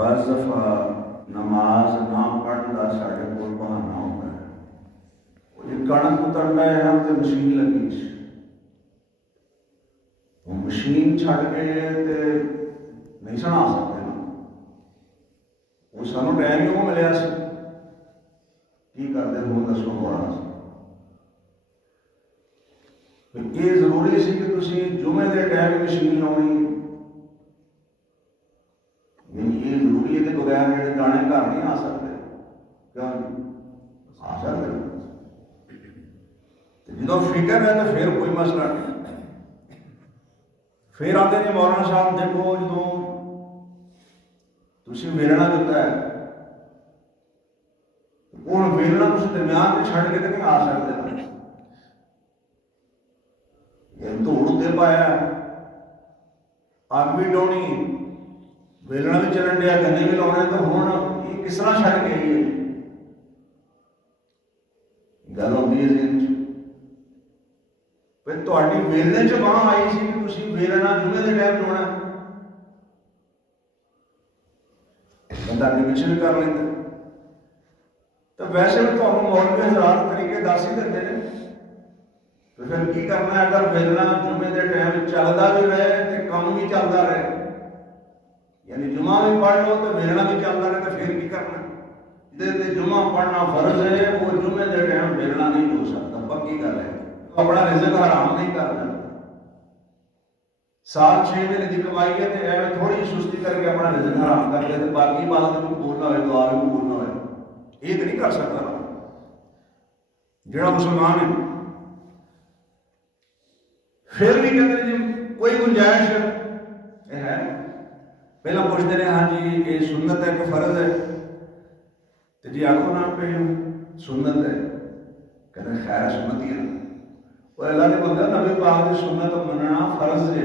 बस दफा नमाज ना पढ़ने का साढ़े को बहाना होता है। कणक उतरना है तो मशीन लगी, मशीन छड़ के नहीं सुना सकते ना, वो सानू टाइम ही वो मिले की करते हो दसो बड़ा ये जरूरी सी कि तुसी जुमे के टाइम मशीन लानी, ये जरूरी है कि बगैर मेरे गाने घर नहीं आ सकते, क्या आ सकते जो फिक्र है तो फिर कोई मसला नहीं। फिर आते जी मौलाना साहब देखो जो तुसी वेलना दिता है हूँ वेलना तुम दरम्यान से छड़ के तो नहीं आ सकते, धूड़ उत्ते पाया अग भी डाउनी वेलना भी चलन दिया गन्ने भी लाने, तो हूँ ये किस तरह छड़ के आई है गल आती है फिर तुहाडी वेलने च बांह आई सी कि तुसीं वेलना जुमे के टाइम लाना, बंदा कमीशन कर लेंदा। तो वैसे भी तुहानूं मौलवी हज़रात तरीके दस ही दिंदे ने, तो फिर की करना है अगर वेलना जुमे के टाइम चलता भी रहे तो काम भी चलता रहे, यानी जुमा भी पढ़ लो तो वेलना भी चलता रहे, तो फिर की करना जिहदे जुमा पढ़ना फर्ज है वो जुमे के टाइम वेलना नहीं हो सकता, पक्की गल है। अपना रिजक हराम नहीं करना, साल 6 महीने की कमाई है तो एवं थोड़ी सुस्ती करके अपना रिजक हराम कर ले, तो बाकी बात भी बोलना हो, दुआ भी बोलना हो, ये तो नहीं कर सकता ना जिहड़ा मुसलमान है। फिर भी कहते हैं जी कोई गुंजाइश है, पहला पूछते हैं हाँ जी ये सुन्नत है कि फर्ज है, तो जी आखो ना पे सुन्नत है, कहते हैं खैर सुन्नत ही है, अल्लाह ने बंदा नबी पाक की सुन्नत मनना फर्ज है,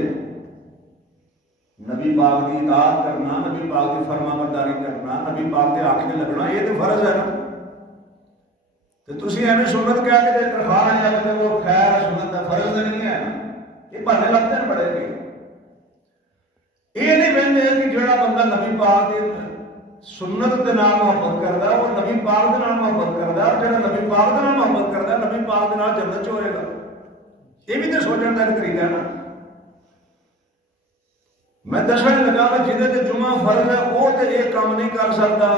नबी पाक की इताअत करना, नबी पाक की फरमाबरदारी करना, नबी पाक के आखे लगना, ये तो फर्ज है ना। तो तुसी एवं सुन्नत कह के तरखा जाते वो खैर सुन्नत है फर्ज नहीं है ना, ये बहाने लगते हैं बड़े के। ये नहीं कहते कि जो बंदा नबी पाक की सुन्नत के नाल मोहब्बत करता वो नबी पाक के नाल मोहब्बत करता, और जो नबी पाक के नाल मोहब्बत करता नबी पाक के नाल जन्नत च होएगा, ये भी तो सोचने का तरीका है ना। मैं दसन लगा जिन्हें तो जुमा फर्ज है वो तो ये काम नहीं कर सकता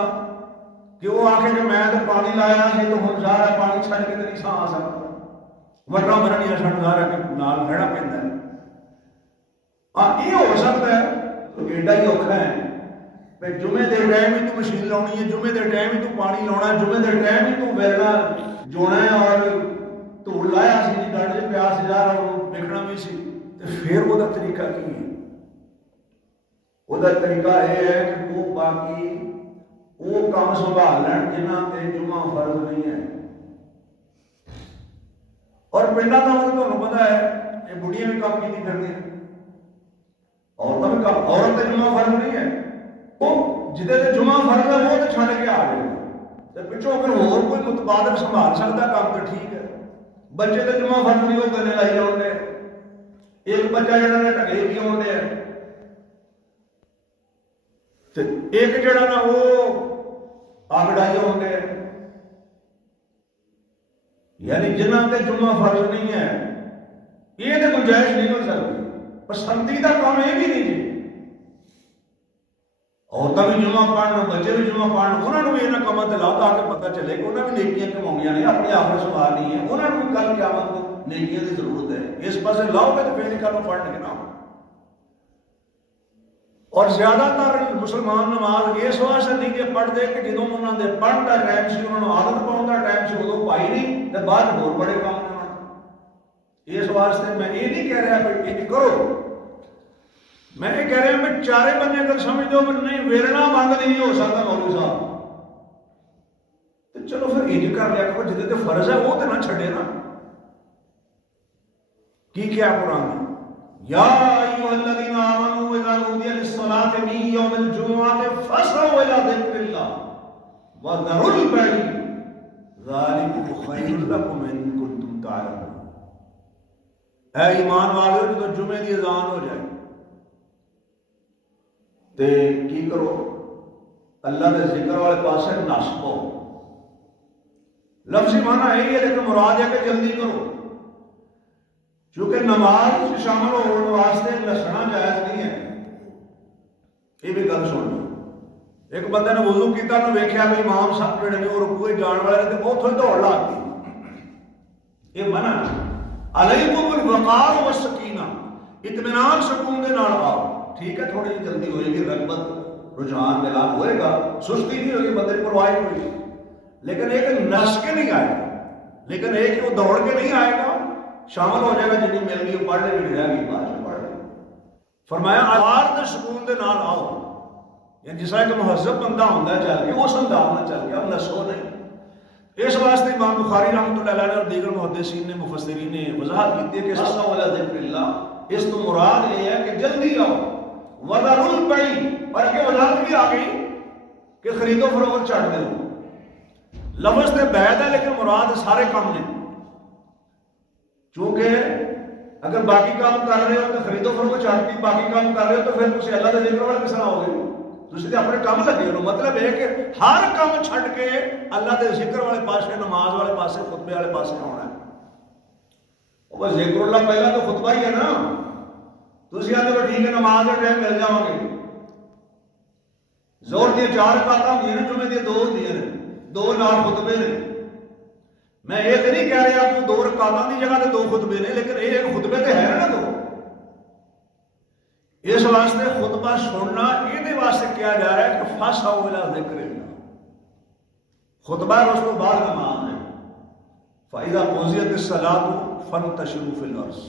कि वो आखे कि मैं तो पानी लाया सी तो हम सारा पानी छड़ के नहीं सा आ सकता, वरना मरनिया छड़दार के नाल खड़ा पैंदा है। हाँ ये हो सकता है तो एडा ही औखा है भाई जुमे के टाइम ही तू मशीन लानी है, जुमे के टाइम ही तू पानी लाना, जुमे के टाइम ही तू वेलना जोना है और धूड़ लाया सी गढ़ च प्यास जा देखना भी सी, तो फिर वो तरीका की है? वो तरीका यह है कि वो बाकी वो काम संभाल लैन जिन्हों पर जुमा फर्ज नहीं है। और पिंडा का मतलब तुहानूं पता है ये बुढ़ियां भी काम की करती हैं, औरतें भी काम, औरत का जुमा फर्ज नहीं है, वो जिदे ते जुमा फर्ज है वो तो छड़ के आ गए, तो पिछों अगर होर कोई मुतबादल संभाल सकता काम तो ठीक है। बच्चे तो जुमा फर्ज नहीं, वो गले लाई आते, एक बच्चा जरा ने ढके भी आते हैं, एक जड़ा ना वो आगड़ाई होते हैं, यानी जिन्हों के जुम्मा फर्ज नहीं है ये तो गुंजाइश नहीं हो सकती। पसंदीदा काम ये भी नहीं है, औरतें भी जुम्मा पढ़न, बच्चे भी जुम्मा पढ़न, उन्होंने भी इन्होंने कामों से लाओ ताकि पता चले कि उन्हें भी नेकियां कमाउणियां ने, अपनी आखिरत सवार नहीं है, उन्होंने भी कल क़यामत को नेकियां की जरूरत है, इस पासे लाओगे तो फिर कल पढ़ने ना। और ज्यादातर मुसलमान नमाज इस वास्ते नहीं कि पढ़ते कि जो उन्होंने पढ़ने का टाइम से उन्होंने आदत पाने का टाइम से उदों पाई नहीं तो बाद होर बड़े काम ने। इस वास्ते मैं ये नहीं कह रहा भाई इंज करो, मैं ये कह रहा मैं चारे बंदे अगर समझ दो नहीं वेलना बंद नहीं हो सकता मौलवी साहब, तो चलो फिर इंज कर लिया करो, जिदे ते फर्ज है वो तो ना छड़े ना। की क्या कुरान में या अय्युहल्लज़ीना आमनू इज़ा नूदिया लिस्सलाति मिन यौमिल जुमुअति फसअू इला ज़िक्रिल्लाह व ज़रुल बैअ ज़ालिकुम खैरुल लकुम इन कुंतुम ताअलमून। ऐ ईमान वालों जो जुमे की अजान हो जाए तो की करो, अल्लाह के जिक्र वाले पासे नस पो। लफ्जी माना यही है, लेकिन मुराद है कि जल्दी करो, क्योंकि नमाज में शामिल होने वास्ते नसना जायज नहीं है। ये भी गल सुन लो, एक बंदे ने वजू किया तो वेख्या भी इमाम साहब जोड़े ने रुकूए जाने वाले थे, उतों दौड़ ला दी। ये मना अलैकुमुल वक़ार व सकीना, इत्मीनान सुकून के नाल आओ। ठीक है, थोड़ी जल्दी होएगी, रगबत रुझान दिलान होएगा, सुस्ती नहीं होगी, बंदे की परवाह होगी, लेकिन एक नस के नहीं आएगा। लेकिन एक वो दौड़ के नहीं आएगा, शामिल हो जाएगा, जितनी मिल गई पढ़ ले, भी रहेगी बाद में पढ़ ले। फरमाया आर सुकून के नाल आओ, यानी जिस तरह एक मुहज़्ज़ब बंदा होता है चल के, उस अंदाज में चल के, अब नसो नहीं। इस वास्ते इमाम बुखारी रहमतुल्लाह अलैह और दीगर मुहद्दिसीन ने, मुफस्सिरीन ने वजाहत की है कि अस्सा वला ज़िक्रिल्लाह, इस तो मुराद ये है कि जल्दी आओ। वज़रुल बई, और के वजाहत भी आ गई कि खरीदो फरोख्त छड़ दो। लफ्ज़ तो बैद है, लेकिन मुराद सारे काम ने, क्योंकि अगर बाकी काम कर रहे हो तो खरीदो फरोख्त छड़ती, बाकी काम कर रहे हो तो फिर तुम अल्लाह के जिक्र वाले किस तरह होगे? तुम तो अपने काम लगे हो। मतलब है कि हर काम छड़ के अल्लाह के जिक्र वाले पासे, नमाज वाले पासे, खुतबे वाले पासे आना है। और जिक्रुल्लाह पहला तो खुतबा ही है ना। तुम आते हो ठीक है, नमाज का टाइम मिल जाओगे, जोर दी 4 रकातां होंदी ने, जुमे दी 2 होंदी ने, 2 नाल खुतबे ने। मैं ये तो नहीं कह रहा आपको 2 रकातां की जगह 2 खुतबे ने, लेकिन एक खुतबे तो है ना 2। इस वास्ते खुतबा सुनना ये वास्ते किया जा रहा है कि फसाओ इला ज़िक्रिल्लाह, खुतबा उस तो बाद नमाज है। फ़इज़ा क़ुज़ियतिस सलातु फ़ंतशिरू फ़िल अर्ज़।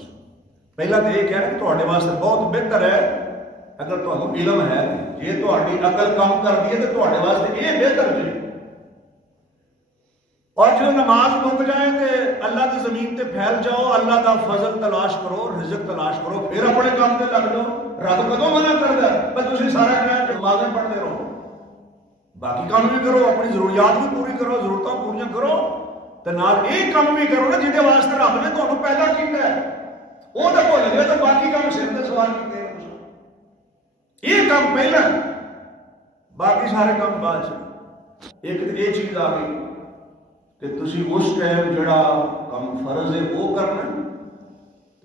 पहला तो ये कह रहा है कि तुम्हारे वास्ते बहुत बेहतर है अगर तुहानू इलम है, जे तुहाडी अकल काम कर दी है तो तुम्हारे वास्ते ये बेहतर है। और जो नमाज मुक जाए तो अल्लाह की जमीन ते फैल जाओ, अल्लाह का फजल तलाश करो, रिज़्क़ तलाश करो, फिर अपने काम से लग जाओ। रब कदों मना करता है? बस तुम सारा टाइम नमाज़ें पढ़ते रहो, बाकी काम भी करो, अपनी जरूरियात भी पूरी करो, जरूरतां पूरी करो, तो नाल एक काम भी करो ना जिहदे वास्ते रब ने तुहानू पैदा किया है। वो तो भुल गए तो बाकी काम सिर ते सवार किए। ये काम पहला, बाकी सारे काम बाद च। एक तो ये चीज आ गई कि तुसी उस टाइम जड़ा काम फर्ज है वो करना,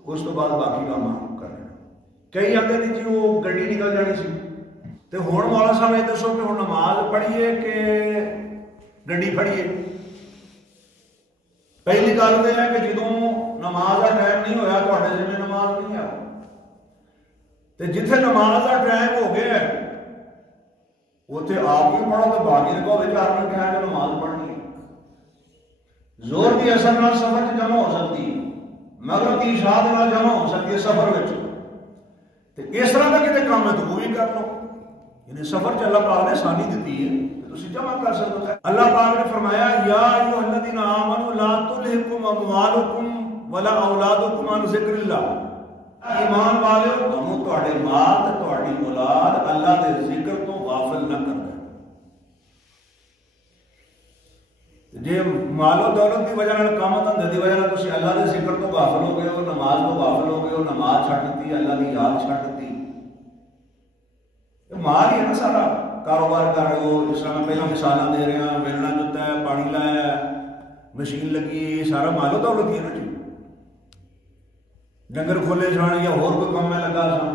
उस तो बाद बाकी काम करना। कई आते नहीं जी वो गड्डी निकल जानी सी, तो हुण मौला साहब ये दसो कि हुण नमाज पढ़िए कि गड्डी फड़िए? पहली गल तो है कि जो नमाज का टाइम नहीं होया तुहाडे जिम्मे नमाज नहीं आ, तो जिथे नमाज का टाइम हो गया उत्थे आप भी पढ़ो तो बाकी को 4 मिनट है कि नमाज पढ़नी है। जोर की असर नाल सफर च जमा हो सकती है, मगरब की इशा दे नाल जमा हो सकती है सफर विच। तो इस तरह का कितने काम है तो वो भी कर लो, यानी सफर च अल्लाह पाक ने आसानी दी है, तुम जमा कर सकते हो। अल्लाह पाक ने फरमाया या अय्युहल्लज़ीना आमनू ला तुल्हिकुम अमवालुकुम वला औलादुकुम अन ज़िक्रिल्लाह। ईमान वाले तुहानू तुहाडे माल ते तुहाडी औलाद अल्लाह दे जिक्र तो गाफिल न करना। जे मालो दौलत की वजह नाल, काम धंधे की वजह नाल तुसीं अल्लाह के जिक्र तो गाफिल हो गए हो, नमाज तो गाफिल हो गए हो, नमाज छड्ड दी, अल्लाह की याद छड्ड दी, माल ही है ना सारा। कारोबार कर रहे हो, जिस तरह मैं पहला मिसालां दे रहा, बेलना जुत्ता है, पानी लाया, मशीन लगी, ये सारा मालो दौलत ही है ना जी। डंगर खोले सन या होर कोई काम में लगा सन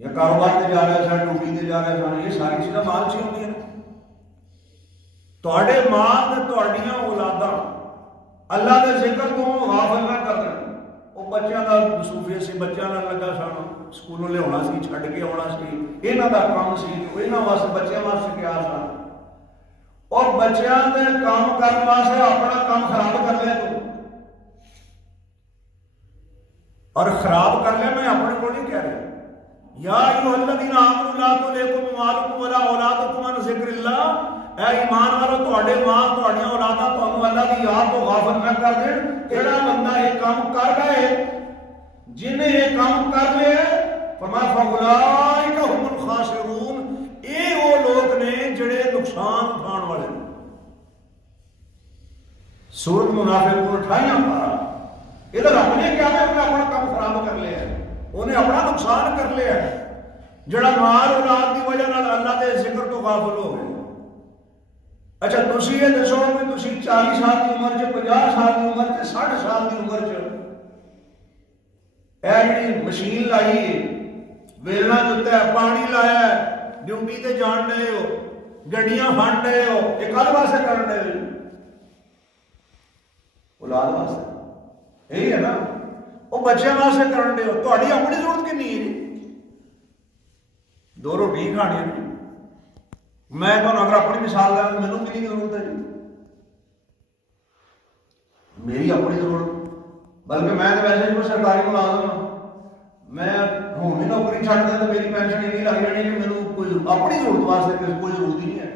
या कारोबार से जा रहे सन, ड्यूटी से जा रहे सन, ये सारी चीज़ां माल च होंदियां ने। तुहाडे माल ते तुहाडियां औलादां अल्लाह के जिक्र तो गाफिल ना कर देण। वो बच्चों का मसूफे से, बच्चों नाल लगा सन, स्कूलों लियाउणा सी, छड्ड के आउणा सी, इन्हां दा काम सी, इन्हां वास्ते बच्चों वास्ते क्या सन, और बच्चों के काम करने वास्ते अपना काम खराब कर लिया तू। और खराब कर लिया मैं अपने को नहीं कह रहा। या अय्युहल्लज़ीना आमनू ला तुल्हिकुम अमवालुकुम वला औलादुकुम अन ज़िक्रिल्लाह। ऐ ईमान वालो तुहाडे माल तुहाडियां औलादां तुहानू अल्लाह की याद तो गाफिल न कर देण। केड़ा बंदा ये काम कर गए, जिन्हें ये काम कर लिया, फरमाया फउलाइका हुमुल खासिरून, ये वो लोग ने जिहड़े नुकसान उठाने वाले। सूरत मुनाफिकून 28 पारा। इधर अपने क्या है, उन्हें अपना काम खराब कर लिया, उन्हें अपना नुकसान कर लिया। जड़ा माल औलाद की वजह नाल अल्लाह के जिक्र ਤੋਂ ਗਾਫਲ ਹੋ ਗਏ। ਅੱਛਾ ਤੁਸੀਂ ਇਹ ਦੱਸੋ ਕਿ ਤੁਸੀਂ 40 ਸਾਲ ਦੀ ਉਮਰ 'ਚ, 50 ਸਾਲ ਦੀ ਉਮਰ 'ਚ, 60 ਸਾਲ ਦੀ ਉਮਰ 'ਚ ਇਹ ਜਿਹੜੀ ਮਸ਼ੀਨ ਲਾਈ ਹੈ, ਵੇਲਣਾ ਦਿੱਤਾ, ਪਾਣੀ ਲਾਇਆ, ਡਿਊਟੀ ਤੇ ਜਾਣ ਡਏ ਹੋ, ਗੱਡੀਆਂ ਫੰਡ ਡਏ ਹੋ, ਇਹ ਕੱਲ ਵਾਸਤੇ ਕਰਨ ਡਏ ਹੋ? ਔਲਾਦ ਵਾਸਤੇ ਇਹੀ ਹੈ ਨਾ, ਉਹ ਬੱਚਿਆਂ ਵਾਸਤੇ ਕਰਨ ਡਏ ਹੋ। ਤੁਹਾਡੀ ਆਪਣੀ ਜ਼ਰੂਰਤ ਕਿੰਨੀ ਹੈ ਜੀ? 2 ਰੋਟੀ ਖਾਣੀਆਂ ਨੇ। ਮੈਂ ਤੁਹਾਨੂੰ ਅਗਰ ਆਪਣੀ ਮਿਸਾਲ ਲਾਂ ਤਾਂ ਮੈਨੂੰ ਕਿੰਨੀ ਜ਼ਰੂਰਤ ਹੈ ਜੀ? ਮੇਰੀ ਆਪਣੀ ਜ਼ਰੂਰਤ, ਬਲਕਿ ਮੈਂ ਤਾਂ ਵੈਸੇ ਕੋਈ ਸਰਕਾਰੀ ਮੁਲਾਜ਼ਮ ਹਾਂ, ਮੈਂ ਹੁਣ ਵੀ ਨੌਕਰੀ ਛੱਡ ਦਿਆਂ ਤਾਂ ਮੇਰੀ ਪੈਨਸ਼ਨ ਇੰਨੀ ਲੱਗ ਜਾਣੀ ਕਿ ਮੈਨੂੰ ਕੋਈ ਆਪਣੀ ਜ਼ਰੂਰਤ ਵਾਸਤੇ ਕੋਈ ਜ਼ਰੂਰਤ ਹੀ ਨਹੀਂ ਹੈ।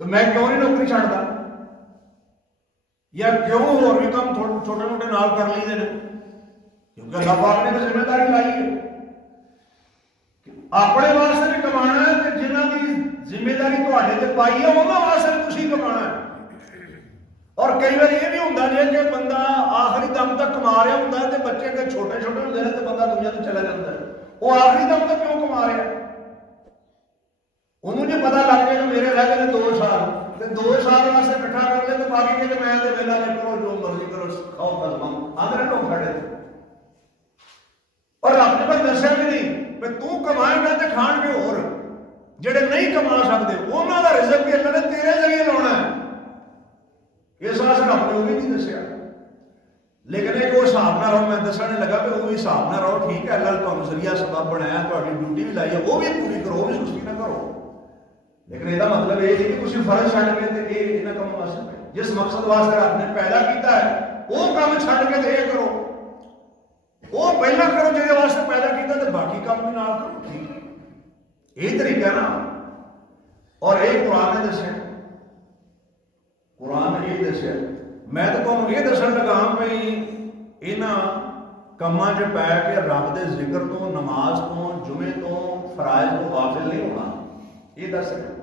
ਤਾਂ ਮੈਂ ਕਿਉਂ ਨਹੀਂ ਨੌਕਰੀ ਛੱਡਦਾ? ਜਾਂ ਕਿਉਂ ਹੋਰ ਵੀ ਕੰਮ ਛੋਟੇ ਮੋਟੇ ਨਾਲ ਕਰ ਲਈਦੇ ਨੇ? ਕਿਉਂਕਿ ਅੱਲਾਹ ਪਾਕ ਨੇ ਤਾਂ ਜ਼ਿੰਮੇਵਾਰੀ ਲਾਈ ਹੈ। ਆਪਣੇ ਵਾਸਤੇ ਵੀ ਕਮਾਉਣਾ ਹੈ ਤੇ ਜਿਨ੍ਹਾਂ ਦੀ ਜ਼ਿੰਮੇਵਾਰੀ ਤੁਹਾਡੇ ਤੇ ਪਾਈ ਹੈ ਉਹਨਾਂ ਵਾਸਤੇ ਤੁਸੀਂ ਕਮਾਉਣਾ ਹੈ। ਔਰ ਕਈ ਵਾਰ ਇਹ ਵੀ ਹੁੰਦਾ ਜੇ ਬੰਦਾ ਆਖਰੀ ਦਮ ਤੱਕ ਕਮਾ ਰਿਹਾ ਹੁੰਦਾ ਤੇ ਬੱਚੇ ਅਗਰ ਛੋਟੇ ਛੋਟੇ ਹੁੰਦੇ ਨੇ ਤੇ ਬੰਦਾ ਦੁਨੀਆ ਤੋਂ ਚਲਾ ਜਾਂਦਾ ਹੈ। ਉਹ ਆਖਰੀ ਦਮ ਤੱਕ ਕਿਉਂ ਕਮਾ ਰਿਹਾ? ਉਹਨੂੰ ਜੇ ਪਤਾ ਲੱਗ ਜਾਏ ਕਿ ਮੇਰੇ ਰਹਿ ਗਏ ਨੇ 2 ਸਾਲ ਤੇ 2 ਸਾਲ ਵਾਸਤੇ ਇਕੱਠਾ ਕਰ ਲੈ ਤੇ ਬਾਕੀ ਕਹਿੰਦੇ ਮੈਂ ਤੇ ਵੇਲਾ ਲੈ ਕਰੋ, ਜੋ ਮਰਜ਼ੀ ਕਰੋ, ਖਾਓ ਖਸਮਾਂ ਆਂਦੇ ਨੇ ਲੋਕ ਸਾਡੇ। ਔਰ ਰੱਬ ਨੇ ਕੋਈ ਦੱਸਿਆ ਵੀ ਨਹੀਂ ਵੀ ਤੂੰ ਕਮਾਏਗਾ ਤੇ ਖਾਣਗੇ ਹੋਰ ਜਿਹੜੇ ਨਹੀਂ ਕਮਾ ਸਕਦੇ, ਉਹਨਾਂ ਦਾ ਰਿਜ਼ਕ ਵੀ ਅੱਲਾਹ ਨੇ ਤੇਰੇ ਜ਼ਰੀਏ ਲਾਉਣਾ ਹੈ। ਇਸ ਵਾਸਤੇ ਰੱਬ ਨੇ ਉਹ ਵੀ ਨਹੀਂ ਦੱਸਿਆ। ਲੇਕਿਨ ਇਹ ਕੋਈ ਹਿਸਾਬ ਨਾਲ ਰਹੋ, ਮੈਂ ਦੱਸਣ ਲੱਗਾ ਵੀ ਉਹ ਵੀ ਹਿਸਾਬ ਨਾਲ ਰਹੋ। ਠੀਕ ਹੈ, ਅੱਲਾਹ ਨੇ ਤੁਹਾਨੂੰ ਜ਼ਰੀਆ ਸਬਬ ਬਣਾਇਆ, ਤੁਹਾਡੀ ਡਿਊਟੀ ਵੀ ਲਾਈ ਹੈ, ਉਹ ਵੀ ਪੂਰੀ ਕਰੋ, ਉਹ ਵੀ ਸੁਸਤੀ ਨਾ ਕਰੋ। ਲੇਕਿਨ ਇਹਦਾ ਮਤਲਬ ਇਹ ਨਹੀਂ ਕਿ ਤੁਸੀਂ ਫਰਜ਼ ਛੱਡ ਕੇ ਤੇ ਇਹ ਇਹਨਾਂ ਕੰਮਾਂ ਵਾਸਤੇ, ਜਿਸ ਮਕਸਦ ਵਾਸਤੇ ਰੱਬ ਨੇ ਪੈਦਾ ਕੀਤਾ ਹੈ ਉਹ ਕੰਮ ਛੱਡ ਕੇ ਤੇ ਇਹ ਕਰੋ, ਉਹ ਪਹਿਲਾਂ ਕਰੋ ਜਿਹਦੇ ਵਾਸਤੇ ਪੈਦਾ ਕੀਤਾ ਤੇ ਬਾਕੀ ਕੰਮ ਵੀ ਨਾਲ ਕਰੋ। ਠੀਕ ਹੈ, ਇਹ ਤਰੀਕਾ ਨਾ। ਔਰ ਇਹ ਕੁਰਾਨ ਨੇ ਦੱਸਿਆ, ਕੁਰਾਨ ਨੇ ਇਹ ਦੱਸਿਆ। ਮੈਂ ਤਾਂ ਤੁਹਾਨੂੰ ਇਹ ਦੱਸਣ ਲੱਗਾ ਭਈ ਇਹਨਾਂ ਕੰਮਾਂ 'ਚ ਪੈ ਕੇ ਰੱਬ ਦੇ ਜ਼ਿਕਰ ਤੋਂ, ਨਮਾਜ਼ ਤੋਂ, ਜੁਮੇ ਤੋਂ, ਫਰਾਇਜ਼ ਤੋਂ ਗਾਫਿਲ ਨਹੀਂ ਹੋਣਾ। ਇਹ ਦੱਸ ਰਿਹਾ।